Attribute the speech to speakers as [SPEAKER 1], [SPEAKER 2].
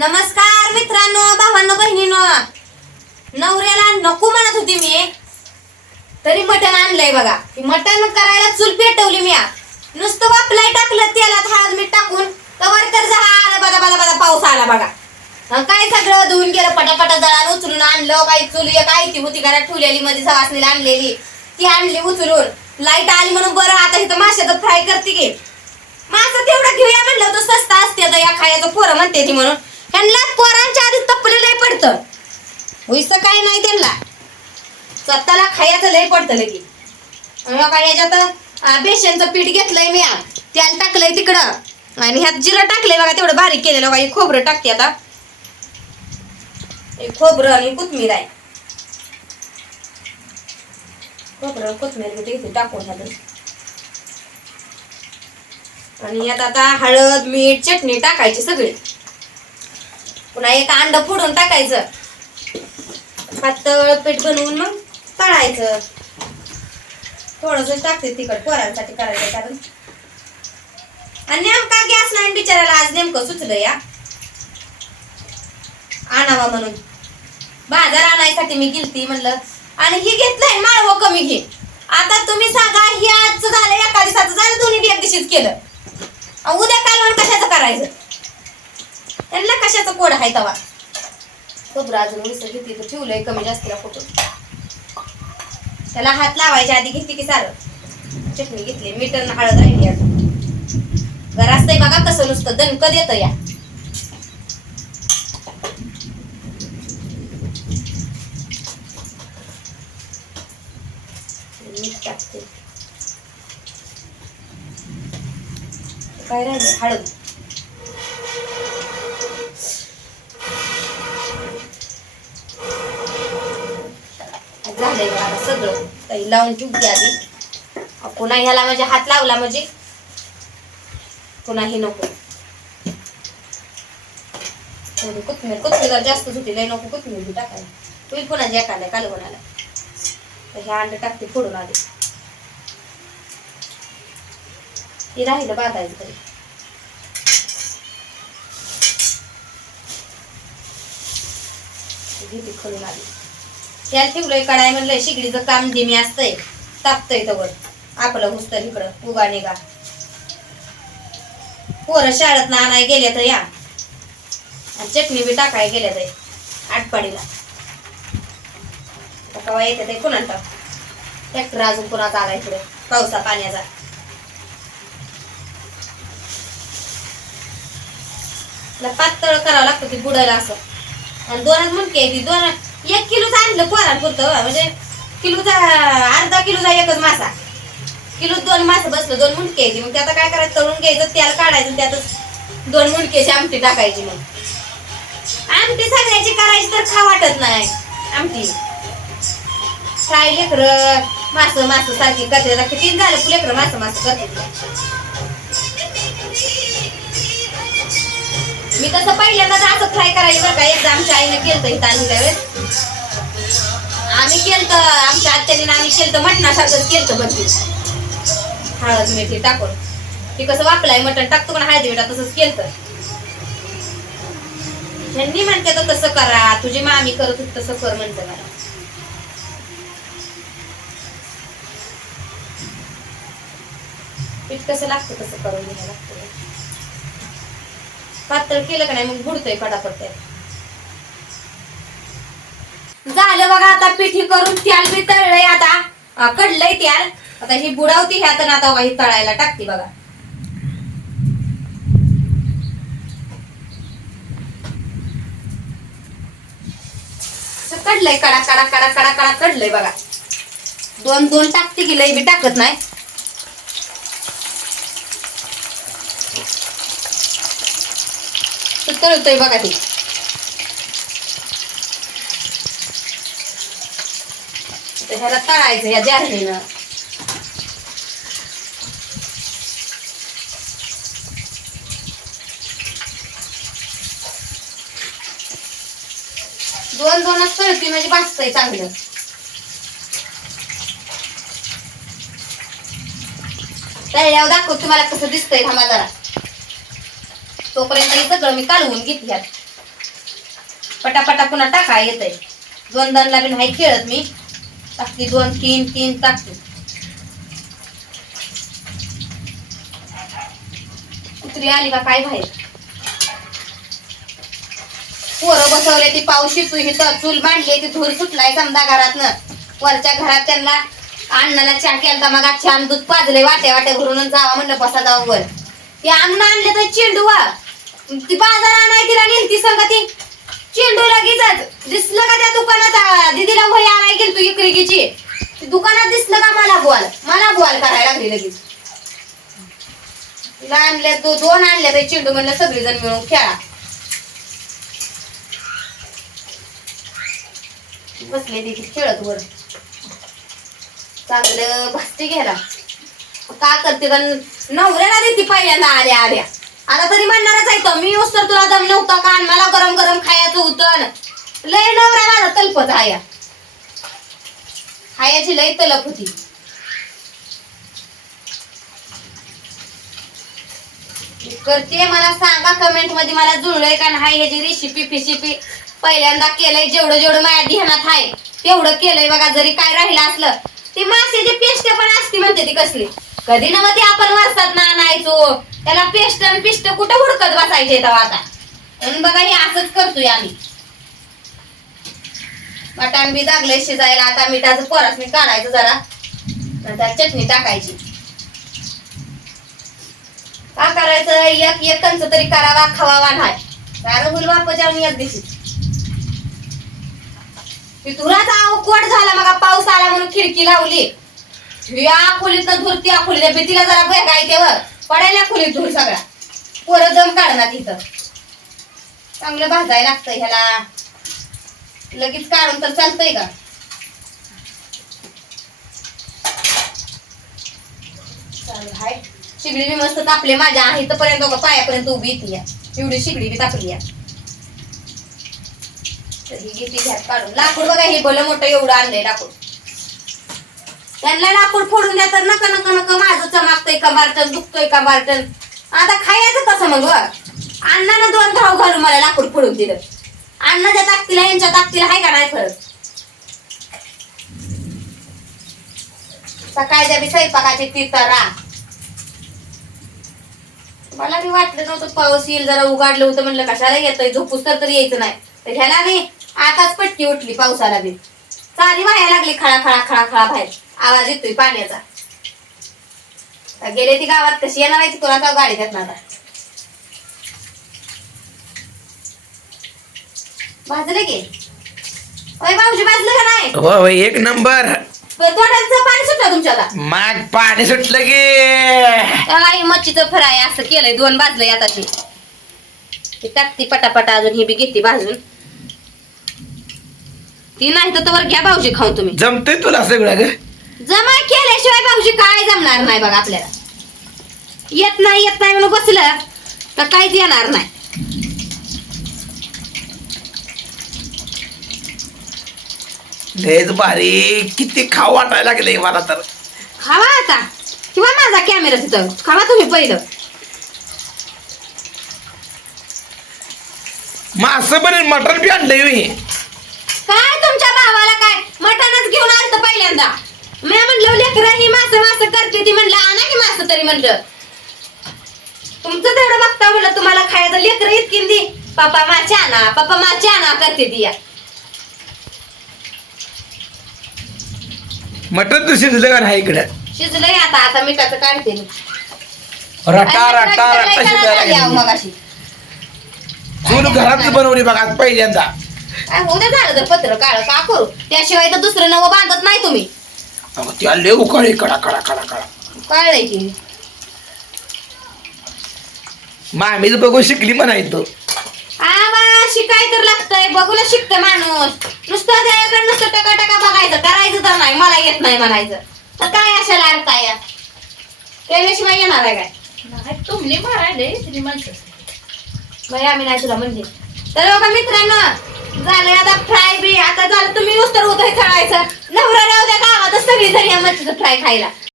[SPEAKER 1] नमस्कार मित्रांनो भावांनो बहिणीनो. नवऱ्याला नको म्हणत होती मी. तरी मटण आणलंय बघा. मटण करायला चूल पेटवली मी नुसतं वापलाय टाकलं तेलात हळद मीठ टाकून. तवर तर आला बदा बदा बदा पाऊस आला बघा. काय सगळं धुवून गेलं पटापटा जळाला उचलून आणलं काही चुली काय ती होती घरात ठेवलेली मध्ये सवासनीला आणलेली. ती आणली उचलून. लाइट आली म्हणून बरं आता इथं माशाचं फ्राय करते की. माझं तेवढं घेऊया म्हणलं तो स्वस्त असते या खायचं पोरं म्हणते ती म्हणून. त्यांना पोरांच्या आधी तपलं लय पडतं. होईस काय नाही त्यांना. स्वतःला खायचं लय पडतं लगी आणि याच्यात बेसनचं पीठ घेतलंय मी त्याला टाकलंय तिकडं. आणि ह्यात जिरं टाकलंय बघा तेवढं बारीक केलेलं बघा हे खोबरं टाकते आता. खोबरं आणि कोथमीर आहे. खोबरं कोथमीर घेते टाकून ह्यातच आणि यात आता हळद मीठ चटणी टाकायची सगळी. पुन्हा एक अंड फोडून टाकायचं. पातळ पीठ बनवून मग तळायचं. थोडस टाकते तिकड पोरांसाठी करायचं कारण. आणि नेमका गॅस नाही बिचारायला आज नेमकं सुचलं या. आणावा म्हणून. बाजार आणायसाठी मी गेलती म्हणलं. आणि ही घेतलंय माळव कमी घे आता तुम्ही सांगा ही आजचं झालं एका दिवसाचं झालं दोन्ही बी एक दिवशीच केलं. उद्या उद्या कालवण कशाचं करायचं? त्यांना कशाचा कोड आहे तवा? खोबरं अजून मिसळ घेते तर ठेवलंय कमी जास्तीला फोटो. त्याला हात लावायच्या आधी घेतली की सारं. चटणी घेतली मीठ आणि हळद राहिली अजून जरा असतंय बघा कसं नुसतं दणक देतं या. काय राहिले हळद. झालंय बघा सगळं. काही लावून ठेवते आधी. पुन्हा ह्याला म्हणजे हात लावला म्हणजे. पुन्हा हे नको. कोथमीर कोथमीर जास्त सुटी लय नको कोथमीर बी टाकायला. तुम्ही पुन्हा जे काल कालवणाला तर हे अंडे टाकते फोडून आधी. हे राहिलं बांधायचं तरी. घेते खोलून आली त्याला ठेवलंय कडाय म्हणलंय शिगडीचं काम धीमी असतंय तापतंय तवर. आपलं हुसतं इकडं उगा निघा. पोरं शाळेत ना आणाय गेले तर या. चटणी बी टाकाय गेल्या तर आटपाडीला. कवा केव्हा येते ते कुणाला ट्रॅक्टर अजून कुणाचा आला इकडे? पावसा पाण्याचा. पातळ करावं लागतं ते बुडायला असं. आणि दोनच म्हणते ती दोनच एक किलोचा आणलं पोरांपुरतं म्हणजे किलोचा अर्धा किलोचा एकच मासा. किलो दोन मासे बसलं दोन मुंडके यायची मग त्याचा आता काय करायचं? तळून घ्यायचं त्याला काढायचं त्यातच दोन मुंडक्याची आमटी टाकायची मग. आमटी सगळ्याची करायची तर खा वाटत नाही. आमटी. फ्राय लेकर मास मास सारखी करते. किती झालं लेकर मास मास करते मी तसं पहिल्यांदा तर असं फ्राय करायला बरं का. एकदा आमच्या आईनं केलं इथं आणून त्यावेळेस आम्ही केलं आमच्या आत्याने आम्ही केलं मटणासारखंच केलं बनते हळद मिठी टाकून. ते कसं वापलाय मटण टाकतो पण हळदी मिठा तसंच केलं ह्यांनी म्हणते तर तसं करा तुझी मामी करत होती तसं कर म्हणते मला. पीठ कसं लागतं तसं करून घ्यायला लागतं. पातळ केलं का नाही मग बुडतोय फटाफट ते. झालं बघा आता पिठी करून त्याल बी तळलंय आता. कडलंय त्याल. आता ही बुडावती ह्या तर आता ही तळायला टाकते बघा. कडलंय कडा कडा कडा कडा कडा कडलंय बघा. दोन दोन टाकते की लय बी टाकत नाही. ते तळतोय बघा ते. तर ह्याला तळायचं या जारणीनं दोन दोनच तळती म्हणजे भाजतंय चांगलं. तळल्यावर दाखव तुम्हाला कसं दिसतंय थांबा जरा. तोपर्यंत हे सगळं मी कालवून घेतल्यात. पटापटा पुन्हा टाका येतंय. दोन दोनला बी नाही खेळत मी. टाकते दोन तीन तीन टाकते. कुत्री आली का काय बाहेर पोरं बसवले ती पावशी तू इथं चूल मांडली ती धूर सुटलाय समजा घरातनं. वरच्या घरात त्यांना अण्णाला चहा केलता मग छान दूध पाजले वाटे वाटे भरून जावा म्हणलं बसा जावं वर. ते अन्न आणले तर चेंडू वा ती बाजार आणाय तिला नेलती संग ती चेंडू लगेच दिसलं का त्या दुकानात आ, दीदीला वही आणाय गेली तू इकरिकीची दुकानात दिसलं का मला बोल? मला बोल करायला लागली लगेच. तिला आणल्या तू दोन आणले ते चेंडू म्हणलं सगळेजण मिळून खेळा. बसले तिथे खेळत वर. चांगलं भासते घ्यायला. का करते? पण नवऱ्याला देते पहिल्यांदा आल्या आल्या. आता तरी म्हणणारच आहे तो. मी येऊस तर तुला दम नव्हता का? आणि मला गरम गरम खायचं होतं. लय नवरा माझा तलपत आया खायची लय तलप होती. करते मला सांगा कमेंटमध्ये मला जुळलंय का नाही? ह्याची रेसिपी फिसिपी पहिल्यांदा केलंय जेवढं जेवढं माझ्या ध्यानात आहे तेवढं केलंय बघा जरी काय राहिलं असलं ती मासेची पेस्ट पण असते म्हणते ती कसली. कधी ना ती आपण वाचतात ना आणायचो. त्याला पेस्ट आणि पिस्ट कुठं हुडकत बसायचे तेव्हा आता? म्हणून बघा हे असंच करतोय आम्ही. वाटाण बी लागलंय शिजायला. आता मिठाचं परत मी काढायचं जरा. नंतर चटणी टाकायची. का करायचं? एक एक कंच तरी करावा खावा नाही कारण मुल बाप जाऊन एक दिवशी. ती धुराचा झाला मग पाऊस आला म्हणून खिडकी लावली. या खोलीत धुरती त्या खोलीत भीतीला जरा बघायचे तेव्हा पडायला खोलीत धूर सगळा पोरं दम काढणार तिथं चांगलं भाजायला लागतं ह्याला. लगेच काढून तर चालतंय का हाय. शिगडी बी मस्त तापले माझ्या. आहे पर्यंत पायापर्यंत उभी येते या. एवढी शिगडी बी तापली या घेते घ्या काढून. लाकूड बघा हे भलं मोठं एवढं आणलंय लाकूड. त्यांना लाकूड फोडून द्या तर नका नका नका माझं चमाकतंय का बारटन दुखतोय का बारटन आता खायचं कसं मग अण्णानं दोन घाव घालून मला लाकूड फोडून दिलं. अण्णाच्या ताकतीला यांच्या ताकतीला आहे का नाही फरक? सकाळच्या बी स्वयंपाकाची तितरा मला बी वाटलं नव्हतं पाऊस येईल जरा उघडलं होतं म्हणलं कशाला येतोय? झोपूस तर तरी यायचं नाही. तर ह्याला नाही आताच पटकी उठली पावसाला बी. चाली व्हायला लागली खळा खळा खळा खळा बाहेर. आवाज येतोय पाण्याचा. गेले ती गावात कशी? येणार आहे ती तुला का गाडी देत ना आता भाजले की? ओय भाऊजी भाजलं का नाही?
[SPEAKER 2] हो हो, एक नंबर.
[SPEAKER 1] तोंडाचं पाणी सुटलं तुमच्याला?
[SPEAKER 2] माग पाणी सुटलं की.
[SPEAKER 1] आई मच्छीचं फ्राय असं केलंय दोन भाजलंय आता ते ती टाकती पटापटा अजून ही बी घेते भाजून. ती नाही तर तवर घ्या भाऊजी खाऊन तुम्ही.
[SPEAKER 2] जमतंय तुला सगळं ग?
[SPEAKER 1] जमा केल्याशिवाय भाऊजी काय जमणार नाही बघा आपल्याला. येत नाही येत नाही म्हणून बसलं तर काहीच येणार नाही.
[SPEAKER 2] लयच भारी किती खाऊ वाटायला लागले मला तर.
[SPEAKER 1] खावा आता. किंवा माझा कॅमेरा तिथं. खावा तुम्ही पहिलं.
[SPEAKER 2] मासं पण मटण बी आणलंय.
[SPEAKER 1] काय तुमच्या भावाला काय? मटणच घेऊन आलत पहिल्यांदा. मी म्हणलं लेकरं ही मासं मासं करते ती म्हणलं आणा की मासं तरी म्हणलं. तुमचं तेवढं बघता म्हणलं तुम्हाला खायचं लेकरं इतकी दी पप्पा माचे आणा पप्पा माचे आणा करते ती या.
[SPEAKER 2] मटण तर शिजलं का नाही इकडं?
[SPEAKER 1] शिजलंय आता आता मिठाचं काढते मी.
[SPEAKER 2] रटा
[SPEAKER 1] आणि
[SPEAKER 2] रटा रटा
[SPEAKER 1] करायला
[SPEAKER 2] शिजायला
[SPEAKER 1] लागली अहो
[SPEAKER 2] लागली.
[SPEAKER 1] मगाशी.
[SPEAKER 2] चूल घरात बनवली बघा पहिल्यांदा.
[SPEAKER 1] काय उद्या झालं तर पत्र काळ का करू? त्याशिवाय तर दुसरं नवं बांधत नाही तुम्ही.
[SPEAKER 2] अहो, त्या लय उकाळी कडा कडा कडा कडा.
[SPEAKER 1] कळलंय की.
[SPEAKER 2] मामीच बघून शिकली म्हणायचं
[SPEAKER 1] आवा शिकाय तर लागतंय. बघून शिकतं माणूस. नुसतं त्याकडे नुसतं टका टका बघायचं करायचं तर नाही. मला येत नाही म्हणायचं. तर काय अर्थ आहे केल्याशिवाय येणार आहे काय?
[SPEAKER 3] नाही तुमने मारायले तुम्ही माणसं
[SPEAKER 1] बाई आम्ही नाही तुला म्हणजे तर बघा मित्रांनो झालं आता फ्राय बी. आता झालं तुम्ही नुसतं उदय खेळायचं नवरा राहू द्या गावातच सगळी जण या मच्छीचं फ्राय खायला.